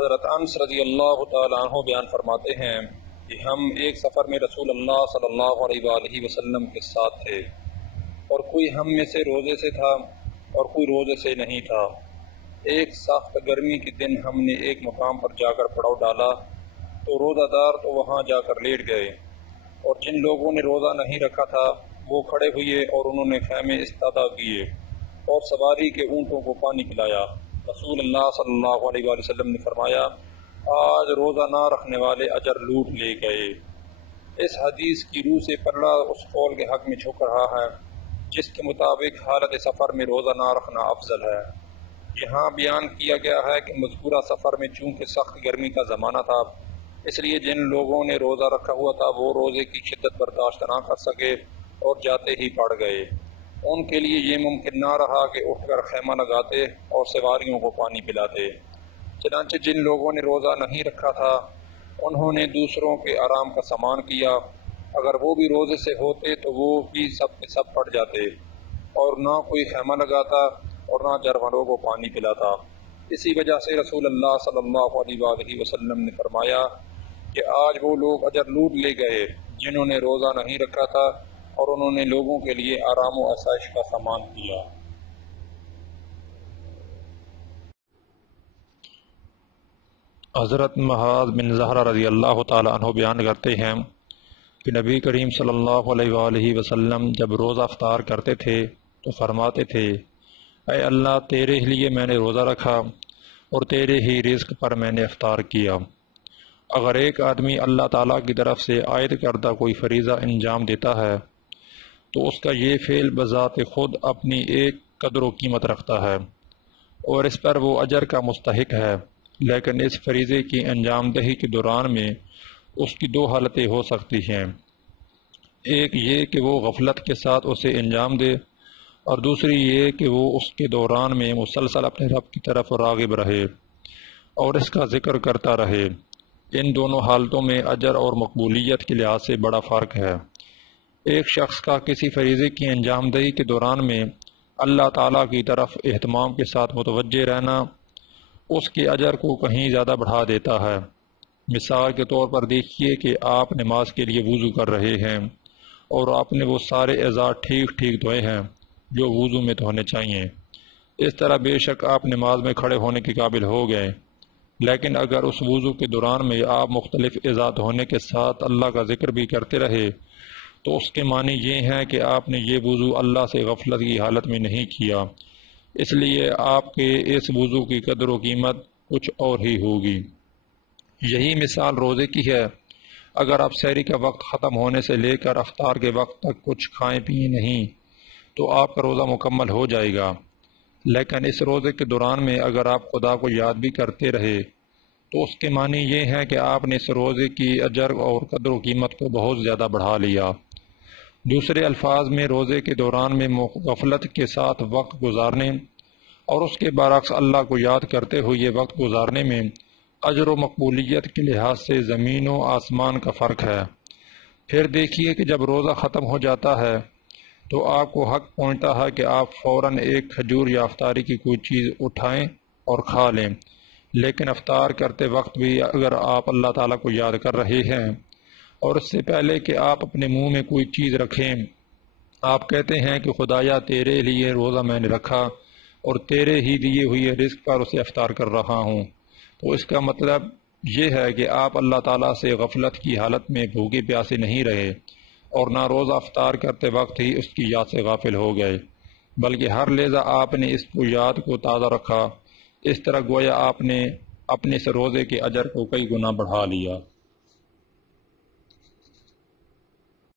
حضرت انس رضی اللہ تعالیٰ عنہ بیان فرماتے ہیں کہ ہم ایک سفر میں رسول اللہ صلی اللہ علیہ وآلہ وسلم کے ساتھ تھے، اور کوئی ہم میں سے روزے سے تھا اور کوئی روزے سے نہیں تھا۔ ایک سخت گرمی کے دن ہم نے ایک مقام پر جا کر پڑاؤ ڈالا تو روزہ دار تو وہاں جا کر لیٹ گئے، اور جن لوگوں نے روزہ نہیں رکھا تھا وہ کھڑے ہوئے اور انہوں نے خیمے استادا کیے اور سواری کے اونٹوں کو پانی پلایا۔ رسول اللہ صلی اللہ علیہ وآلہ وسلم نے فرمایا، آج روزہ نہ رکھنے والے اجر لوٹ لے گئے۔ اس حدیث کی روح سے پلڑا اس قول کے حق میں جھک رہا ہے جس کے مطابق حالت سفر میں روزہ نہ رکھنا افضل ہے۔ یہاں بیان کیا گیا ہے کہ مذکورہ سفر میں چونکہ سخت گرمی کا زمانہ تھا، اس لیے جن لوگوں نے روزہ رکھا ہوا تھا وہ روزے کی شدت برداشت نہ کر سکے اور جاتے ہی پڑ گئے۔ ان کے لیے یہ ممکن نہ رہا کہ اٹھ کر خیمہ لگاتے اور سواریوں کو پانی پلاتے۔ چنانچہ جن لوگوں نے روزہ نہیں رکھا تھا انہوں نے دوسروں کے آرام کا سامان کیا، اگر وہ بھی روزے سے ہوتے تو وہ بھی سب کے سب پڑ جاتے، اور نہ کوئی خیمہ لگاتا اور نہ جانوروں کو پانی پلاتا۔ اسی وجہ سے رسول اللہ صلی اللہ علیہ وآلہ وسلم نے فرمایا کہ آج وہ لوگ اجر لوٹ لے گئے جنہوں نے روزہ نہیں رکھا تھا اور انہوں نے لوگوں کے لیے آرام و آسائش کا سامان کیا۔ حضرت معاذ بن زہرہ رضی اللہ تعالیٰ عنہ بیان کرتے ہیں کہ نبی کریم صلی اللہ علیہ وآلہ وسلم جب روزہ افطار کرتے تھے تو فرماتے تھے، اے اللہ، تیرے لیے میں نے روزہ رکھا اور تیرے ہی رزق پر میں نے افطار کیا۔ اگر ایک آدمی اللہ تعالیٰ کی طرف سے عائد کردہ کوئی فریضہ انجام دیتا ہے تو اس کا یہ فعل بذات خود اپنی ایک قدر و قیمت رکھتا ہے اور اس پر وہ اجر کا مستحق ہے، لیکن اس فریضے کی انجام دہی کے دوران میں اس کی دو حالتیں ہو سکتی ہیں، ایک یہ کہ وہ غفلت کے ساتھ اسے انجام دے، اور دوسری یہ کہ وہ اس کے دوران میں مسلسل اپنے رب کی طرف راغب رہے اور اس کا ذکر کرتا رہے۔ ان دونوں حالتوں میں اجر اور مقبولیت کے لحاظ سے بڑا فرق ہے۔ ایک شخص کا کسی فریضے کی انجام دہی کے دوران میں اللہ تعالیٰ کی طرف اہتمام کے ساتھ متوجہ رہنا اس کے اجر کو کہیں زیادہ بڑھا دیتا ہے۔ مثال کے طور پر دیکھیے کہ آپ نماز کے لیے وضو کر رہے ہیں اور آپ نے وہ سارے اعضاء ٹھیک ٹھیک دھوئے ہیں جو وضو میں دھونے چاہیے۔ اس طرح بے شک آپ نماز میں کھڑے ہونے کے قابل ہو گئے، لیکن اگر اس وضو کے دوران میں آپ مختلف اعضاء دھونے کے ساتھ اللہ کا ذکر بھی کرتے رہے تو اس کے معنی یہ ہے کہ آپ نے یہ وضو اللہ سے غفلت کی حالت میں نہیں کیا، اس لیے آپ کے اس وضو کی قدر و قیمت کچھ اور ہی ہوگی۔ یہی مثال روزے کی ہے۔ اگر آپ سحری کا وقت ختم ہونے سے لے کر افطار کے وقت تک کچھ کھائیں پیئیں نہیں تو آپ کا روزہ مکمل ہو جائے گا، لیکن اس روزے کے دوران میں اگر آپ خدا کو یاد بھی کرتے رہے تو اس کے معنی یہ ہے کہ آپ نے اس روزے کی اجر اور قدر و قیمت کو بہت زیادہ بڑھا لیا۔ دوسرے الفاظ میں روزے کے دوران میں غفلت کے ساتھ وقت گزارنے اور اس کے برعکس اللہ کو یاد کرتے ہوئے وقت گزارنے میں اجر و مقبولیت کے لحاظ سے زمین و آسمان کا فرق ہے۔ پھر دیکھیے کہ جب روزہ ختم ہو جاتا ہے تو آپ کو حق پہنچتا ہے کہ آپ فوراً ایک کھجور یا افطاری کی کوئی چیز اٹھائیں اور کھا لیں، لیکن افطار کرتے وقت بھی اگر آپ اللہ تعالیٰ کو یاد کر رہے ہیں اور اس سے پہلے کہ آپ اپنے منہ میں کوئی چیز رکھیں آپ کہتے ہیں کہ خدایا تیرے لیے روزہ میں نے رکھا اور تیرے ہی دیے ہوئے رزق پر اسے افطار کر رہا ہوں، تو اس کا مطلب یہ ہے کہ آپ اللہ تعالیٰ سے غفلت کی حالت میں بھوکے پیاسے نہیں رہے اور نہ روزہ افطار کرتے وقت ہی اس کی یاد سے غافل ہو گئے، بلکہ ہر لحظہ آپ نے اس کو یاد کو تازہ رکھا۔ اس طرح گویا آپ نے اپنے اس روزے کے اجر کو کئی گنا بڑھا لیا۔